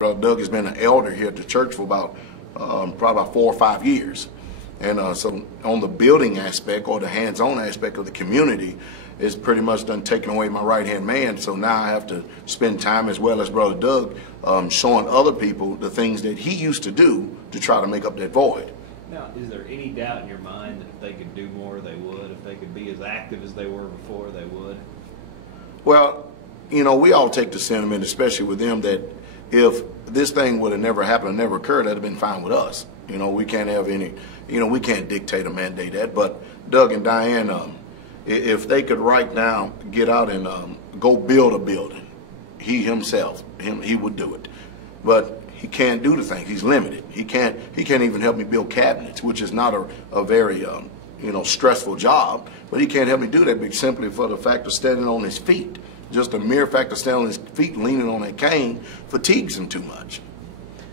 Brother Doug has been an elder here at the church for about probably about 4 or 5 years. And so on the building aspect or the hands-on aspect of the community, it's pretty much done taken away my right-hand man. So now I have to spend time, as well as Brother Doug, showing other people the things that he used to do to try to make up that void. Now, is there any doubt in your mind that if they could do more, they would? If they could be as active as they were before, they would? Well, you know, we all take the sentiment, especially with them, that if this thing would have never happened, never occurred, that'd have been fine with us. You know, we can't have any, you know, we can't dictate or mandate that. But Doug and Diane, if they could right now get out and go build a building, he himself, he would do it. But he can't do the thing. He's limited. He can't even help me build cabinets, which is not a very you know, stressful job. But he can't help me do that simply for the fact of standing on his feet. Just the mere fact of standing on his feet, leaning on that cane, fatigues him too much.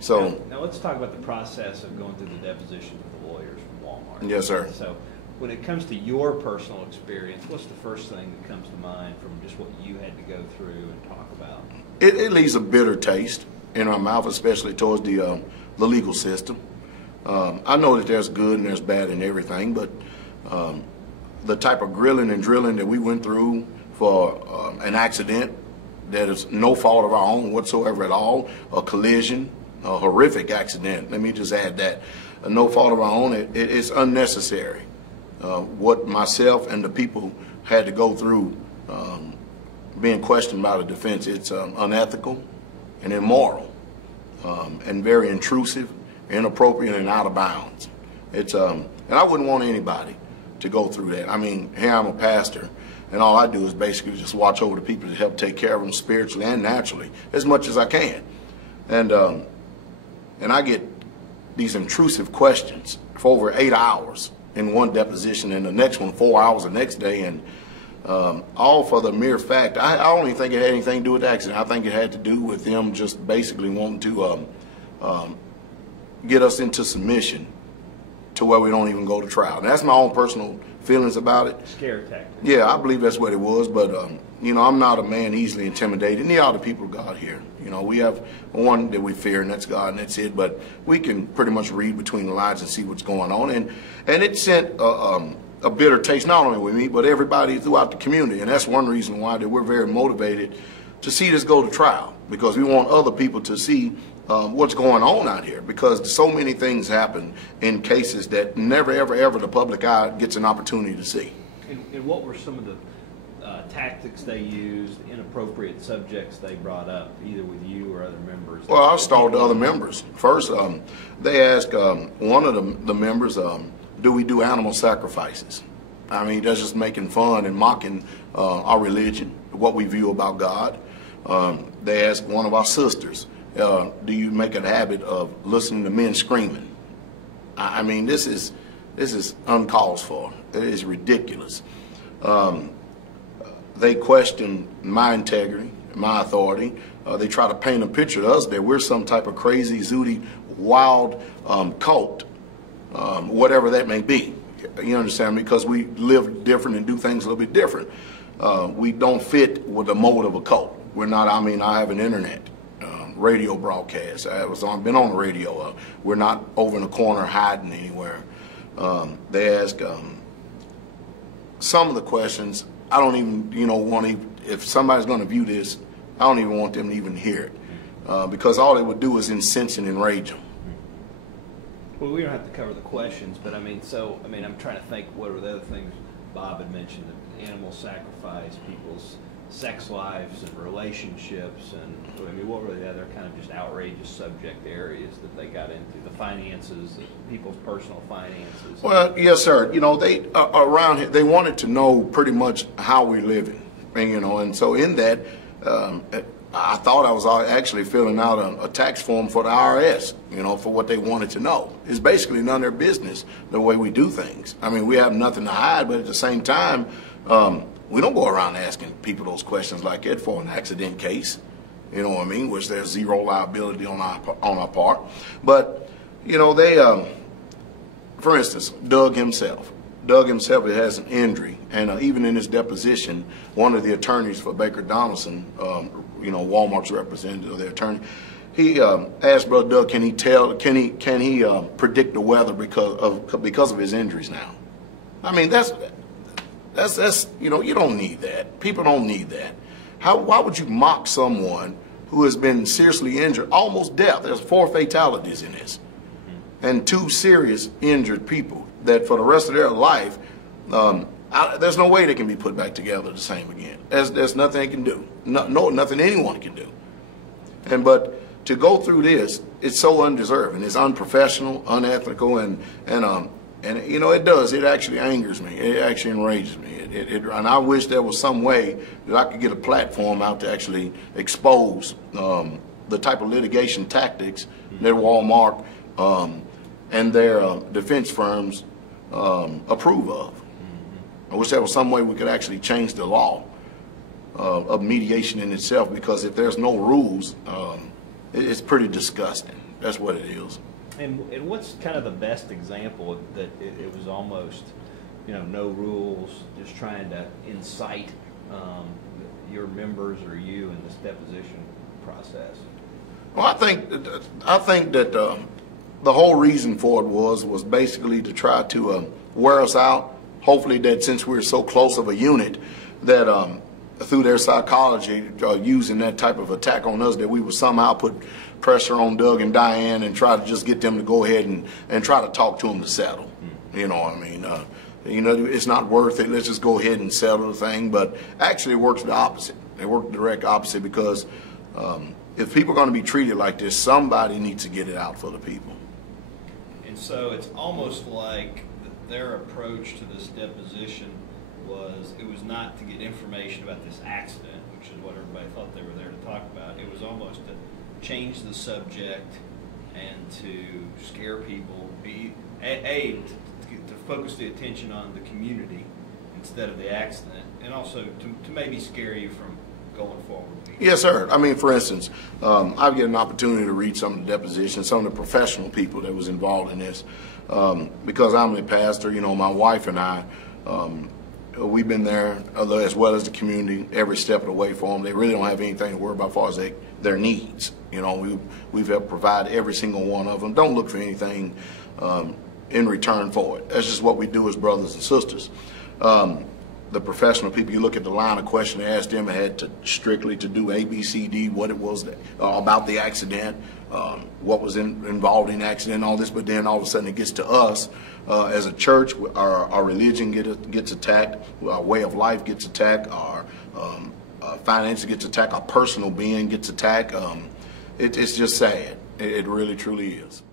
So now let's talk about the process of going through the deposition of the lawyers from Wal-Mart. Yes, sir. So when it comes to your personal experience, what's the first thing that comes to mind from just what you had to go through and talk about? It leaves a bitter taste in our mouth, especially towards the legal system. I know that there's good and there's bad in everything, but the type of grilling and drilling that we went through for an accident that is no fault of our own whatsoever at all, a collision, a horrific accident, let me just add that, no fault of our own, it's unnecessary. What myself and the people had to go through being questioned by the defense, it's unethical and immoral and very intrusive, inappropriate, and out of bounds. It's and I wouldn't want anybody to go through that. I mean, here I'm a pastor, and all I do is basically just watch over the people to help take care of them spiritually and naturally as much as I can. And I get these intrusive questions for over 8 hours in one deposition, and the next one 4 hours the next day, and all for the mere fact. I don't even think it had anything to do with the accident. I think it had to do with them just basically wanting to get us into submission to where we don't even go to trial. And that's my own personal feelings about it. Scare tactic. Yeah, I believe that's what it was, but you know, I'm not a man easily intimidated. Neither are the people of God here. You know, we have one that we fear, and that's God, and that's it. But we can pretty much read between the lines and see what's going on. And it sent a bitter taste, not only with me, but everybody throughout the community. And that's one reason why that we're very motivated to see this go to trial, because we want other people to see what's going on out here, because so many things happen in cases that never, ever, ever the public eye gets an opportunity to see. And what were some of the tactics they used, inappropriate subjects they brought up, either with you or other members? Well, I'll start with the other members. First, they asked one of the members, do we do animal sacrifices? I mean, that's just making fun and mocking our religion, what we view about God. They asked one of our sisters, do you make a habit of listening to men screaming? I mean, this is uncalled for. It is ridiculous. They question my integrity, my authority. They try to paint a picture of us that we're some type of crazy, zooty, wild cult, whatever that may be. You understand me? Because we live different and do things a little bit different. We don't fit with the mold of a cult. We're not. I mean, I have an internet radio broadcast. I've been on the radio. We're not over in the corner hiding anywhere. They ask some of the questions. I don't even, you know, want to. If somebody's going to view this, I don't even want them to even hear it, because all they would do is incense and enrage them. Well, we don't have to cover the questions, but I mean, I'm trying to think what were the other things Bob had mentioned: animal sacrifice, people's sex lives and relationships, and I mean, what were the other kind of just outrageous subject areas that they got into? The finances, people's personal finances. Well, yes, sir. You know, they around here, they wanted to know pretty much how we're living, and you know, and so in that, I thought I was actually filling out a tax form for the IRS, you know, for what they wanted to know. It's basically none of their business the way we do things. I mean, we have nothing to hide, but at the same time, we don't go around asking people those questions like that for an accident case, you know what I mean, which there's zero liability on our part. But, you know, they, for instance, Doug himself has an injury, and even in his deposition, one of the attorneys for Baker Donaldson, you know, Wal-Mart's representative, their attorney, he asked Brother Doug, can he predict the weather because of his injuries now? I mean, that's you know, you don't need that. People don't need that. Why would you mock someone who has been seriously injured, almost death? There's 4 fatalities in this, and 2 serious injured people that for the rest of their life, there's no way they can be put back together the same again. There's nothing they can do. Nothing anyone can do. But to go through this, it's so undeserving. It's unprofessional, unethical, and you know, it actually angers me. It actually enrages me. And I wish there was some way that I could get a platform out to actually expose the type of litigation tactics that Wal-Mart and their defense firms approve of. I wish there was some way we could actually change the law of mediation in itself, because if there's no rules, it's pretty disgusting. That's what it is. And what's kind of the best example that it was almost, you know, no rules, just trying to incite your members or you in this deposition process? Well, I think that the whole reason for it was basically to try to wear us out. Hopefully that since we're so close of a unit, that through their psychology, using that type of attack on us, that we would somehow put pressure on Doug and Diane and try to just get them to go ahead and try to talk to them to settle. You know, I mean, you know, it's not worth it. Let's just go ahead and settle the thing. But actually, it works the opposite. It works the direct opposite, because if people are going to be treated like this, somebody needs to get it out for the people. And so it's almost like their approach to this deposition was, it was not to get information about this accident, which is what everybody thought they were there to talk about. It was almost to change the subject and to scare people, to focus the attention on the community instead of the accident, and also to maybe scare you from going forward. Yes, sir. I mean, for instance, I get an opportunity to read some of the depositions, some of the professional people that was involved in this, because I'm a pastor. You know, my wife and I, we've been there, as well as the community, every step of the way for them. They really don't have anything to worry about as far as their needs. You know, we've helped provide every single one of them. Don't look for anything in return for it. That's just what we do as brothers and sisters. The professional people, you look at the line of question they asked them, it had to strictly to do A, B, C, D, what it was about the accident, what was involved in the accident, all this. But then all of a sudden it gets to us as a church. Our religion gets attacked, our way of life gets attacked, our finances gets attacked, our personal being gets attacked. It's just sad. It really, truly is.